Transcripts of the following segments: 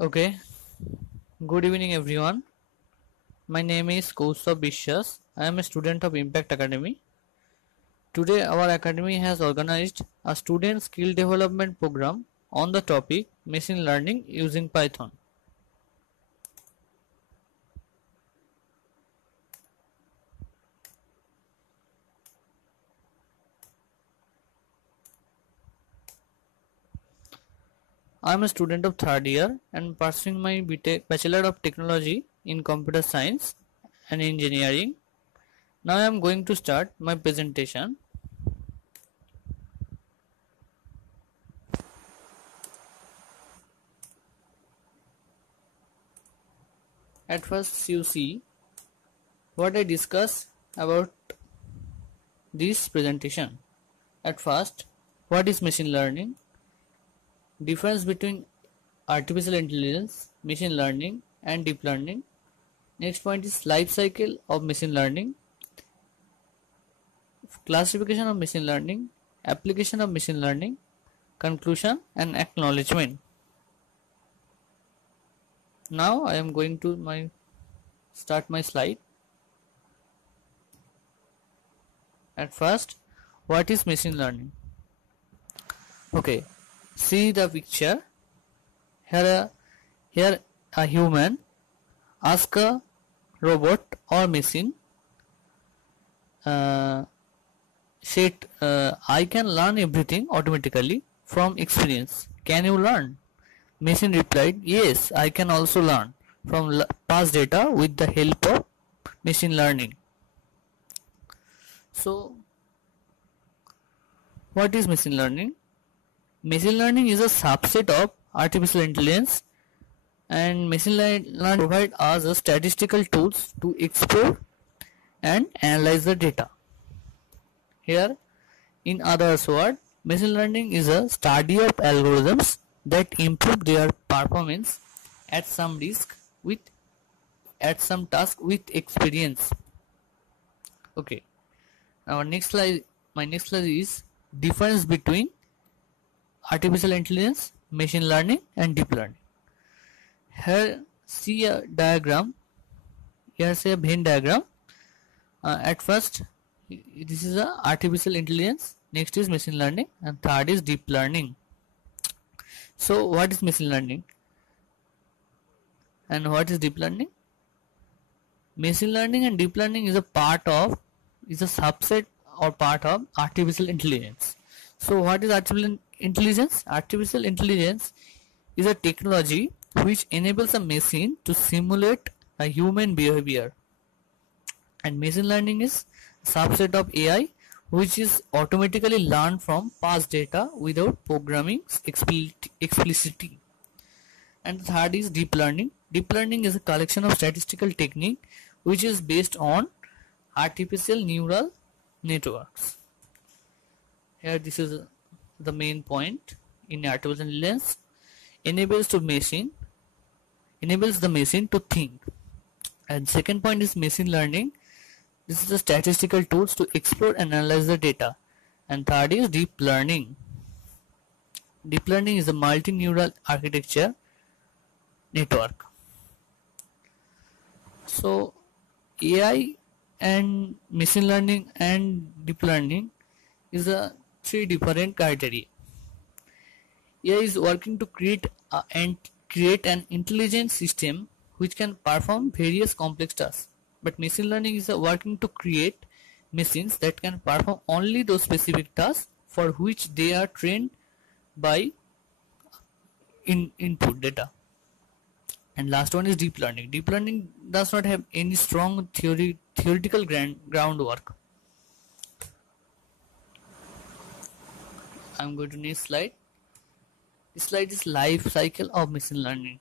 Okay, good evening everyone. My name is Kaustav Bishwas. I am a student of Impact Academy. Today our academy has organized a student skill development program on the topic machine learning using Python. I am a student of third year and pursuing my BTech Bachelor of Technology in Computer Science and Engineering. Now I am going to start my presentation. At first you see what I discuss about this presentation. At first, what is machine learning? Difference between artificial intelligence, machine learning and deep learning. Next point is life cycle of machine learning, classification of machine learning, application of machine learning, conclusion and acknowledgement. Now I am going to start my slide. At first, what is machine learning? Okay, see the picture. Here a human ask a robot or machine, said, I can learn everything automatically from experience. Can you learn? Machine replied, yes, I can also learn from past data with the help of machine learning. So, what is machine learning? Machine learning is a subset of artificial intelligence, and machine learning provides us a statistical tools to explore and analyze the data. Here, in other words, machine learning is a study of algorithms that improve their performance at some task with experience. Okay. Our next slide. My next slide is difference between artificial intelligence, machine learning, and deep learning. Here, see a diagram. Here, see a Venn diagram. At first, this is a artificial intelligence. Next is machine learning, and third is deep learning. So, what is machine learning, and what is deep learning? Machine learning and deep learning is a subset or part of artificial intelligence. So, what is artificial intelligence? Artificial intelligence is a technology which enables a machine to simulate a human behavior, and machine learning is a subset of AI which is automatically learned from past data without programming explicitly. And the third is deep learning. Deep learning is a collection of statistical technique which is based on artificial neural networks. Here, this is the main point in artificial intelligence. Enables the machine to think. And second point is machine learning. This is the statistical tools to explore and analyze the data. And third is deep learning. Deep learning is a multi-neural architecture network. So, AI and machine learning and deep learning is a three different criteria. AI is working to create an intelligent system which can perform various complex tasks, but machine learning is working to create machines that can perform only those specific tasks for which they are trained by input data. And last one is deep learning. Deep learning does not have any strong theoretical groundwork. I'm going to next slide. This slide is life cycle of machine learning.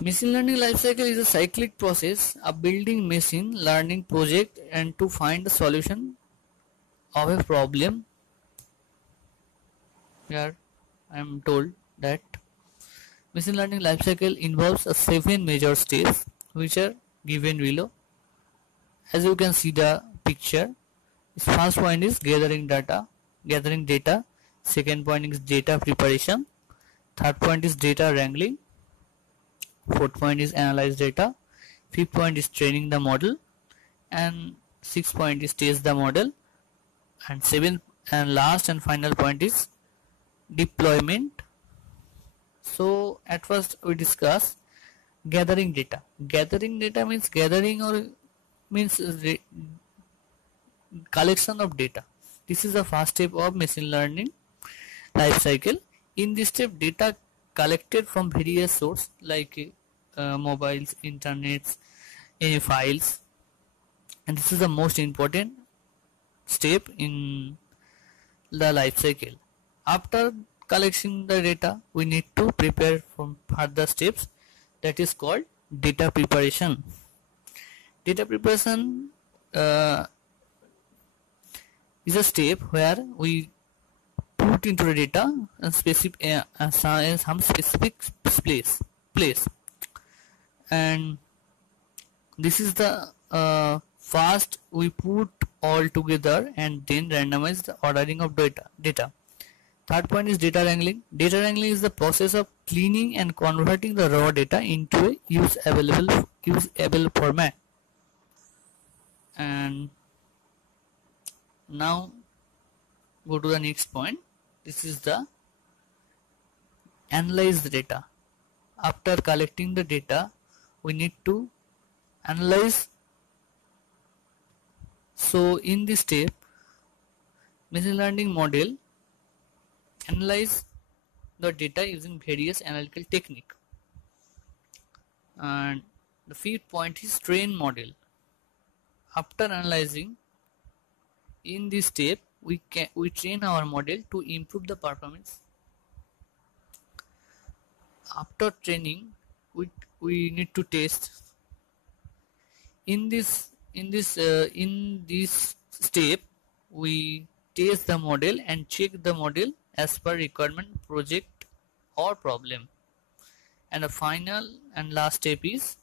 Machine learning life cycle is a cyclic process of building machine learning project and to find the solution of a problem. Here I am told that machine learning life cycle involves a 7 major steps which are given below. As you can see the picture, this first point is gathering data. Second point is data preparation. Third point is data wrangling. Fourth point is analyze data. Fifth point is training the model, and sixth point is test the model, and seventh and last and final point is deployment. So at first we discuss gathering data. Gathering data means gathering or means collection of data. This is the first step of machine learning life cycle. In this step, data collected from various sources like mobiles, internets, any files, and this is the most important step in the life cycle. After collecting the data, we need to prepare from further steps, that is called data preparation. Data preparation is a step where we put into the data and some specific place, and this is the first we put all together and then randomize the ordering of data. Third point is data wrangling. Data wrangling is the process of cleaning and converting the raw data into a usable format. And now go to the next point. This is the analyze the data. After collecting the data, we need to analyze. So in this step, machine learning model analyze the data using various analytical technique. And the fifth point is train model. After analyzing, in this step we train our model to improve the performance. After training, we need to test. In this step, we test the model and check the model as per requirement, project or problem. And the final and last step is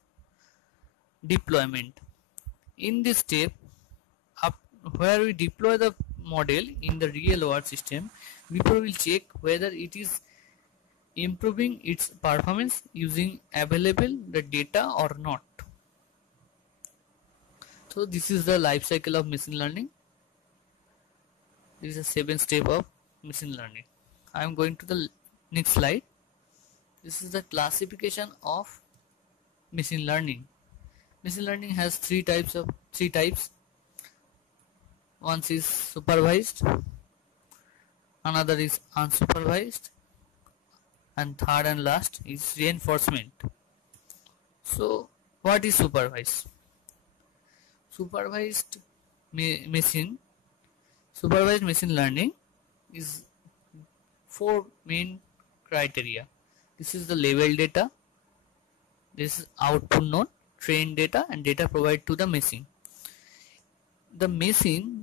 deployment. In this step, where we deploy the model in the real world system, before we check whether it is improving its performance using available the data or not. So this is the life cycle of machine learning. This is a 7th step of machine learning. I am going to the next slide. This is the classification of machine learning. Machine learning has three types. One is supervised, another is unsupervised, and third and last is reinforcement. So what is supervised? Supervised machine learning is 4 main criteria. This is the label data, this is output node, trained data, and data provided to the machine. The machine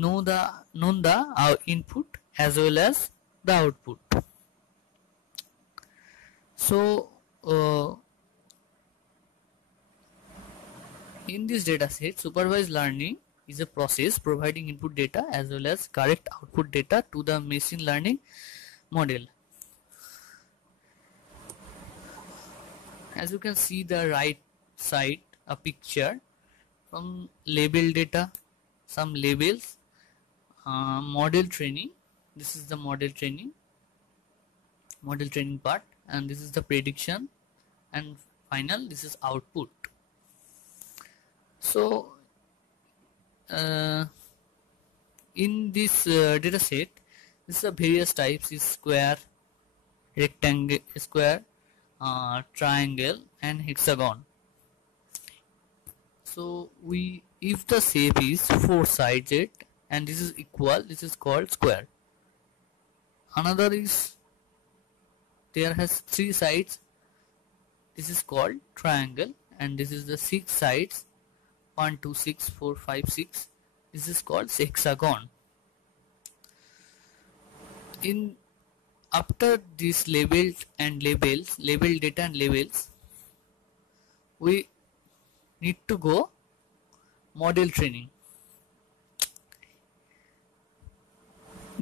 know the input as well as the output. So in this data set, supervised learning is a process providing input data as well as correct output data to the machine learning model. As you can see the right side, a picture from label data, some labels, model training. This is the model training part, and this is the prediction, and final, this is output. So in this data set, this is the various types is square, rectangle, triangle, and hexagon. So if the shape is 4-sided and this is equal, this is called square. Another is there has 3 sides, this is called triangle, and this is the 6 sides, 1 2 6 4 5 6, this is called hexagon. After this label data and labels, we need to go model training.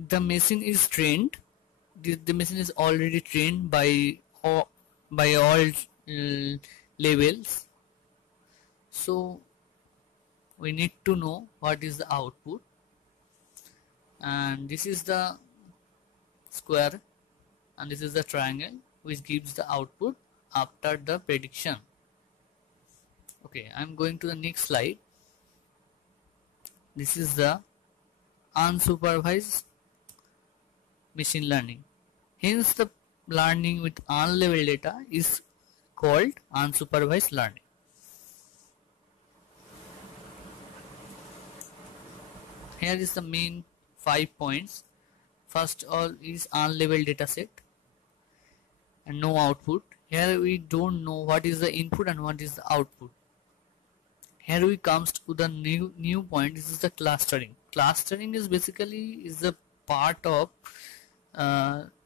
The machine is trained. the machine is already trained by all levels. So we need to know what is the output, and this is the square and this is the triangle which gives the output after the prediction. Okay, I'm going to the next slide. This is the unsupervised machine learning. Hence the learning with unlabeled data is called unsupervised learning. Here is the main 5 points. First all is unlabeled data set and no output. Here we don't know what is the input and what is the output. Here we comes to the new point. This is the clustering. Clustering is basically the part of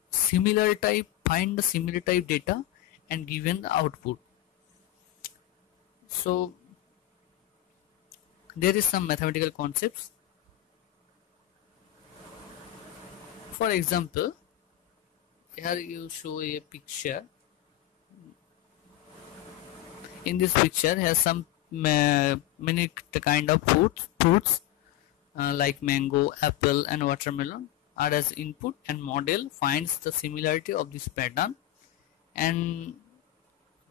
similar type, find the similar type data and given the output. So there is some mathematical concepts. For example, here you show a picture. In this picture has some many kind of fruits like mango, apple and watermelon are as input, and model finds the similarity of this pattern and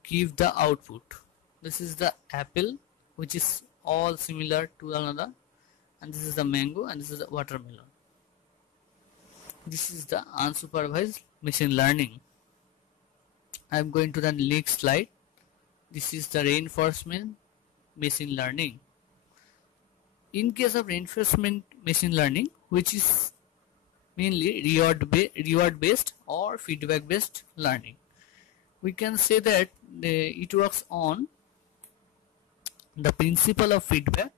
give the output. This is the apple which is all similar to another, and this is the mango and this is the watermelon. This is the unsupervised machine learning. I am going to the next slide. This is the reinforcement machine learning. In case of reinforcement machine learning, which is mainly reward based or feedback based learning, we can say that it works on the principle of feedback.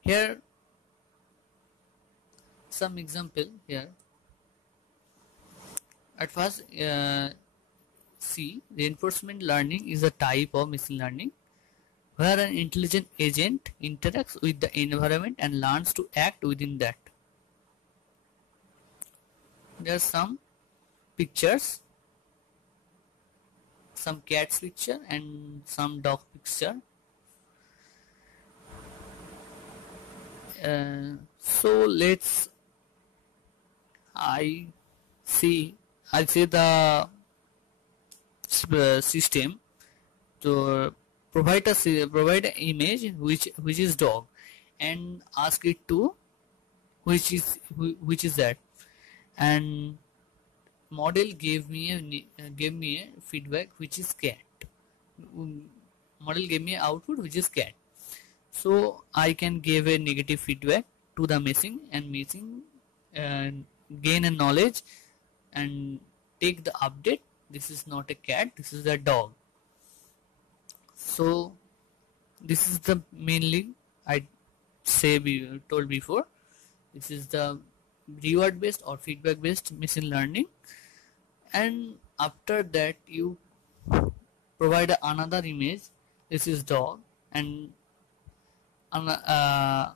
Here some example here. At first, see, reinforcement learning is a type of machine learning where an intelligent agent interacts with the environment and learns to act within that. There are some pictures, some cat's picture and some dog picture. So let's I'll say the system to provide an image which is dog and ask it to which is that, and model gave me a feedback which is cat. Model gave me an output which is cat. So I can give a negative feedback to the machine, and machine gain a knowledge and take the update. This is not a cat, this is a dog. So this is the mainly I told before. This is the reward based or feedback based machine learning, and after that you provide another image. This is dog, and another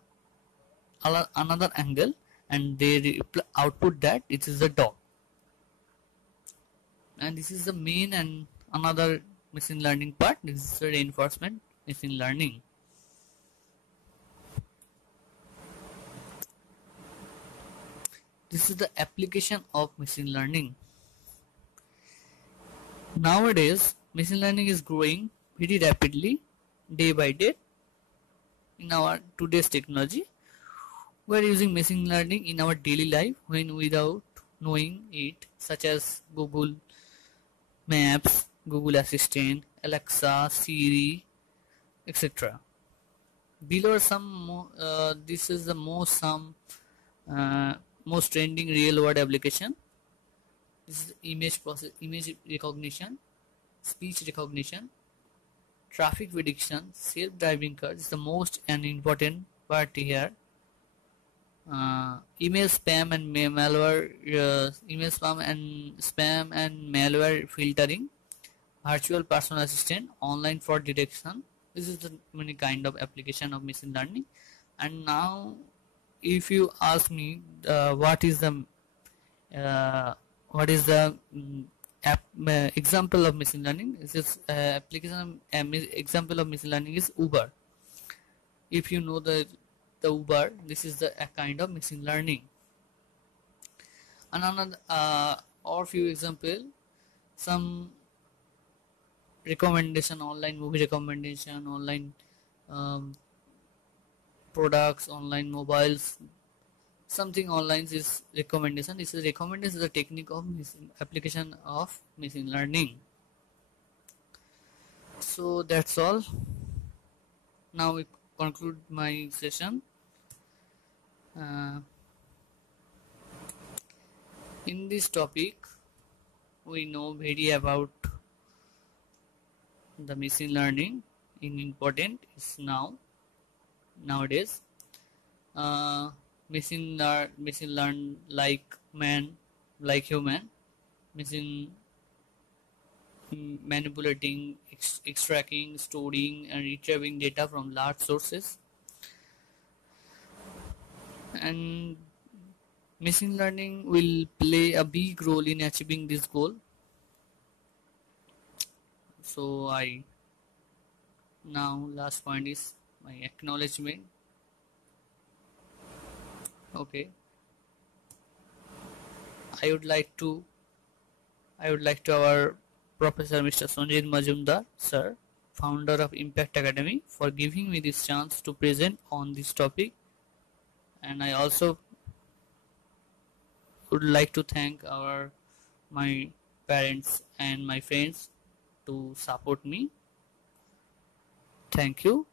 angle, and they output that it is a dog. And this is the main and another machine learning part. This is the reinforcement machine learning. This is the application of machine learning. Nowadays, machine learning is growing very rapidly day by day. In our today's technology, we are using machine learning in our daily life when without knowing it, such as Google Maps, Google Assistant, Alexa, Siri, etc. Below are some this is the most trending real world application. This is image recognition, speech recognition, traffic prediction, self-driving cars is the most and important part here. Email spam and malware, spam and malware filtering, virtual personal assistant, online fraud detection. This is the many kind of application of machine learning. And now, if you ask me what is the what is the example of machine learning? This is application example of machine learning is Uber. If you know the Uber, this is the a kind of machine learning. And another or few example, some recommendation, online movie recommendation, online um, products, online mobiles, something online is recommendation. This is recommendation is the technique of application of machine learning. So that's all. Now we conclude my session. In this topic we know very about the machine learning in important is nowadays machine learn like man, like human, machine manipulating, extracting, storing and retrieving data from large sources, and machine learning will play a big role in achieving this goal. So now last point is my acknowledgement. Okay, I would like to our Professor Mr. Sanjit Majumdar sir, founder of Impact Academy, for giving me this chance to present on this topic, and I also would like to thank my parents and my friends to support me. Thank you.